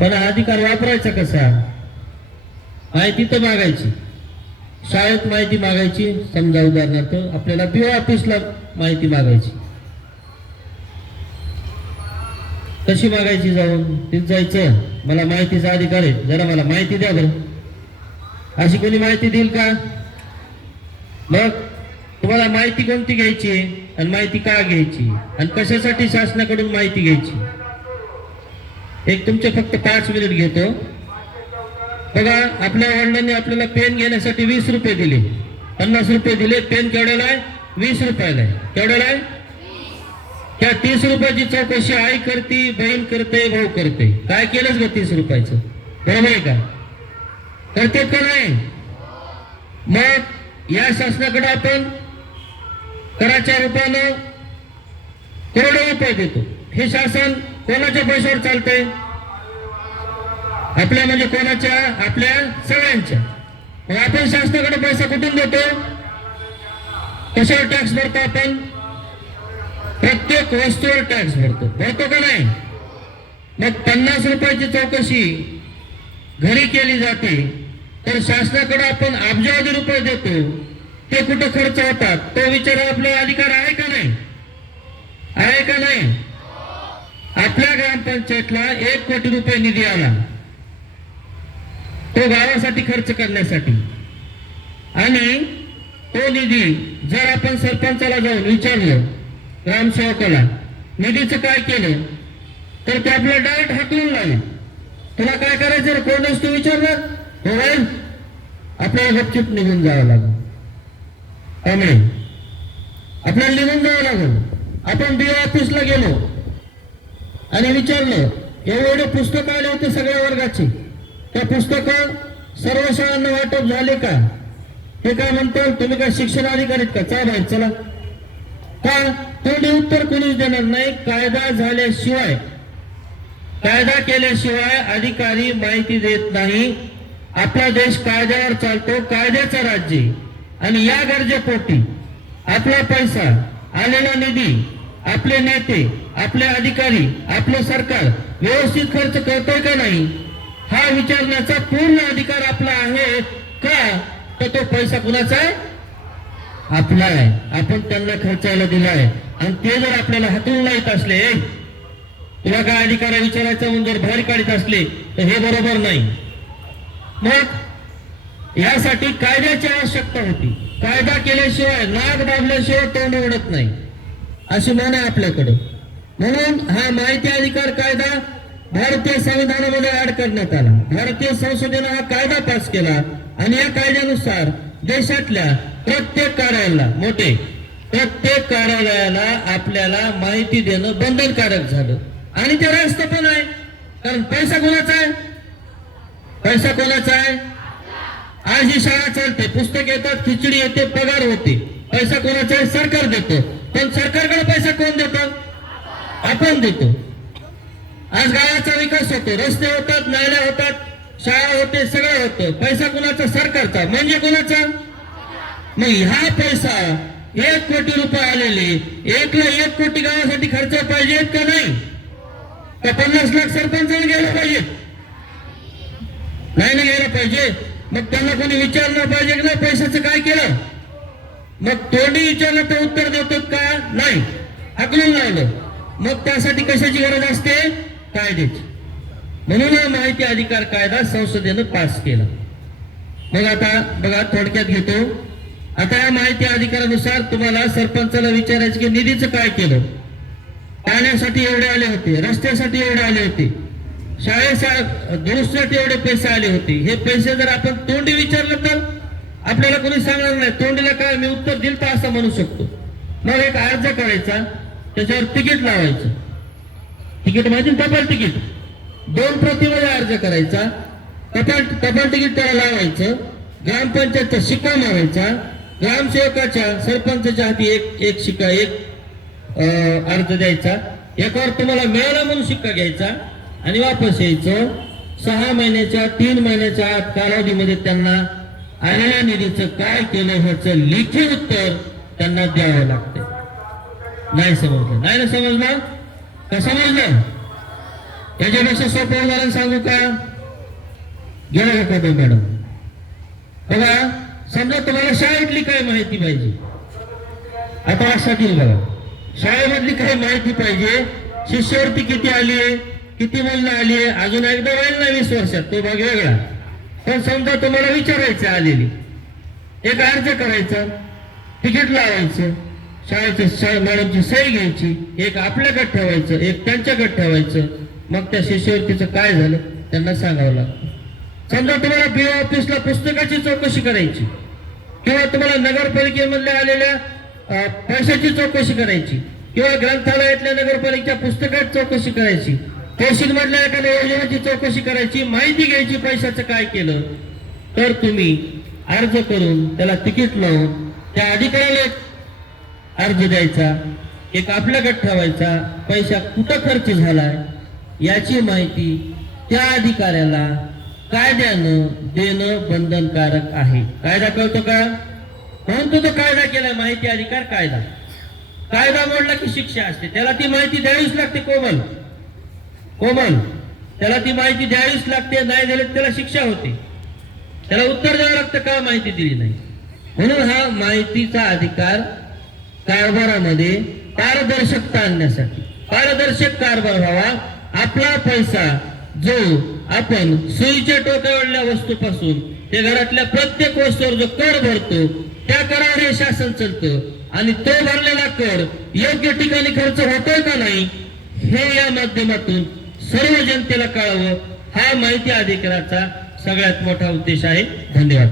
पण हा अधिकार वापरायचा कसा? माहिती तर मागायची. शाळेत माहिती मागायची. समजा उदाहरणार्थ आपल्याला पीओ ऑफिसला माहिती मागायची. कशी मागायची जाऊन? तिथं जायचं. मला माहितीचा अधिकार आहे. जरा मला माहिती द्या बरं. अशी कोणी माहिती देईल का? मग तुम्हाला माहिती कोणती घ्यायची? आहे आणि माहिती का घ्यायची? आणि कशासाठी शासनाकडून माहिती घ्यायची? एक तुमचे फक्त पाच मिनिट घेतो. बघा आपल्या वडिलांनी आपल्याला पेन घेण्यासाठी वीस रुपये दिले. पन्नास रुपये दिले. पेन केवढ्याला आहे? वीस रुपयाला आहे. केवढ्याला आहे? त्या तीस रुपयाची चौकशी आई करते बहीण करते भाऊ करते. काय केलंच ग तीस रुपयाचं? बरोबर आहे का? करते का नाही? मग या शासनाकडे आपण कराच्या रूपानं करोडो रुपये देतो. हे शासन कोणाच्या पैशावर चालतंय? आपल्या म्हणजे कोणाच्या? आपल्या सगळ्यांच्या. मग आपण शासनाकडे पैसा कुठून देतो? कशावर टॅक्स भरतो आपण? प्रत्येक वस्तूवर टॅक्स भरतो. भरतो का नाही? मग पन्नास रुपयाची चौकशी घरी केली जाते तर शासनाकडे आपण अब्जावधी रुपये देतो. ते कुठं खर्च होतात? तो विचार आपला अधिकार आहे का नाही? आहे का नाही? आपल्या ग्रामपंचायतला एक कोटी रुपये निधी आला. तो गावासाठी खर्च करण्यासाठी. आणि तो निधी जर आपण सरपंचाला जाऊन विचारलं ग्रामसेवकाला निधीचं काय केलं तर ते आपल्याला डायरेक्ट हाकलून लागले तुला काय करायचं कोण कोणच तू विचारणार हो बाई आपल्याला गपचिप निघून जावं लागेल. त्यामुळे आपल्याला निघून जावं लागेल. आपण बी ऑफिसला गेलो. आणि विचारलं एवढे पुस्तक आले होते सगळ्या वर्गाची. त्या पुस्तक सर्व शाळांना वाटप झाले का? हे काय म्हणतो? तुम्ही काय शिक्षण अधिकारीत का? चाल चला. का? तोंडी उत्तर कोणीच देणार नाही. कायदा झाल्याशिवाय कायदा केल्याशिवाय अधिकारी माहिती देत नाही. आपला देश कायद्यावर चालतो कायद्याचा राज्य. आणि या गरजेपोटी आपला पैसा आलेला निधी आपले नेते आपले अधिकारी आपलं सरकार व्यवस्थित खर्च करतोय का नाही? हा विचारण्याचा पूर्ण अधिकार आपला आहे का? तर तो पैसा कुणाचा आहे? आपला आहे. आपण त्यांना खर्चायला दिलाय. आणि ते जर आपल्याला हातून लाईत असले तुला काय अधिकार आहे विचारायचं म्हणून जर बाहेर काढत असले तर हे बरोबर नाही. मग यासाठी कायद्याची आवश्यकता होती. कायदा केल्याशिवाय नाग दाबल्याशिवाय तोंड उडत नाही. अशी मान आहे आपल्याकडे. म्हणून हा माहिती अधिकार कायदा भारतीय संविधानामध्ये ऍड करण्यात आला. भारतीय संसदेनं हा कायदा पास केला आणि या कायद्यानुसार देशातल्या प्रत्येक कार्यालयाला मोठे प्रत्येक कार्यालयाला आपल्याला माहिती देणं बंधनकारक झालं. आणि ते रास्त पण आहे. कारण पैसा कोणाचा आहे? पैसा कोणाचा आहे? आज ही शाळा चालते पुस्तक येतात खिचडी येते पगार होते. पैसा कोणाचा आहे? सरकार देतो. पण सरकारकडे पैसा कोण देतो? आपण देतो. आज गावाचा विकास होतो. रस्ते होतात नाल्या होतात शाळा होते सगळं होतं. पैसा कुणाचा? सरकारचा. म्हणजे कुणाचा? मग हा पैसा एक कोटी रुपये आलेले एकला एक कोटी गावासाठी खर्च पाहिजेत का नाही? तर पन्नास लाख सरपंचाने गेलं पाहिजे? नाही ना गेलं पाहिजे. मग त्यांना कोणी विचारलं पाहिजे की नाही पैशाचं काय केलं? मग तोंडी विचारलं तर उत्तर देतात का? नाही. आकलून लावलं मग त्यासाठी कशाची गरज असते? कायद्याची. म्हणून हा माहिती अधिकार कायदा संसदेनं पास केला. मग आता बघा थोडक्यात घेतो. आता या माहिती अधिकारानुसार तुम्हाला सरपंचाला विचारायचं की निधीचं काय केलं? पाण्यासाठी एवढे आले होते रस्त्यासाठी एवढे आले होते शाळेसा दुरुस्तीसाठी एवढे पैसे आले होते. हे पैसे जर आपण तोंडी विचारलं तर? आपल्याला कोणी सांगणार नाही. तोंडीला काय मी उत्तर दिल तर असं म्हणू शकतो. मग एक अर्ज करायचा त्याच्यावर तिकीट लावायचं. तिकीट माहिती टपाल तिकीट. दोन प्रतीमध्ये अर्ज करायचा टपाल टपाल तिकीट त्याला लावायचं. ग्रामपंचायतचा शिक्का मारायचा. ग्रामसेवकाच्या सरपंचाच्या हाती एक एक शिक्का एक अर्ज द्यायचा. एकावर तुम्हाला मिळाला म्हणून शिक्का घ्यायचा. आणि वापस यायचं. सहा महिन्याच्या तीन महिन्याच्या आत कालावधीमध्ये त्यांना आलेल्या निधीचं काय केलं ह्याचं लेखी उत्तर त्यांना द्यावं लागतं. नाही समजलं. नाही ना समजलं? का समजलं? याच्यापेक्षा सोपं उदाहरण सांगू का? गेलं का कोण मॅडम? बघा समजा तुम्हाला शाळेतली काय माहिती पाहिजे. आता लक्षात येईल बघा. शाळेमधली काही माहिती पाहिजे. शिष्यवृत्ती किती आली आहे किती मुलं आली आहे अजून एकदा होईल ना वीस वर्षात? तो भाग वेगळा. पण समजा तुम्हाला विचारायचं आलेली. एक अर्ज करायचा तिकीट लावायचं शाळेचे मॅडमची सही घ्यायची एक आपल्याकडे ठेवायचं एक त्यांच्याकडे ठेवायचं. मग त्या शिष्यवृत्तीचं काय झालं त्यांना सांगावं लागतं. समजा तुम्हाला बी ऑफिसला पुस्तकाची चौकशी करायची किंवा तुम्हाला नगरपालिकेमधल्या आलेल्या पैशाची चौकशी करायची किंवा ग्रंथालयातल्या नगरपालिकेच्या पुस्तकात चौकशी करायची तहसील मधल्या एखाद्या योजनेची चौकशी करायची माहिती घ्यायची पैशाचं काय केलं तर तुम्ही अर्ज करून त्याला तिकीट लावून त्या अधिकाऱ्याला एक अर्ज द्यायचा एक आपल्याकडे ठेवायचा पैसा कुठं खर्च झालाय याची माहिती त्या अधिकाऱ्याला कायद्यानं देणं बंधनकारक आहे. कायदा कळतो का? म्हणून तो तो कायदा केलाय माहिती अधिकार कायदा. कायदा मोडला की शिक्षा असते. त्याला ती माहिती द्यावीच लागते कोमल. कोमल त्याला ती माहिती द्यावीच लागते नाही दिली त्याला शिक्षा होते. त्याला उत्तर द्यावं लागतं का माहिती दिली नाही? म्हणून हा माहितीचा अधिकार कारभारामध्ये पारदर्शकता आणण्यासाठी. पारदर्शक कारभार व्हावा. आपला पैसा जो आपण सुईच्या टोकावरल्या वस्तूपासून ते घरातल्या प्रत्येक वस्तूवर जो कर भरतो त्या करावर हे शासन चालतं. आणि तो भरलेला कर योग्य ठिकाणी खर्च होतोय का नाही हे या माध्यमातून सर्व जनतेला कळावं हा माहिती अधिकाराचा सगळ्यात मोठा उद्देश आहे. धन्यवाद.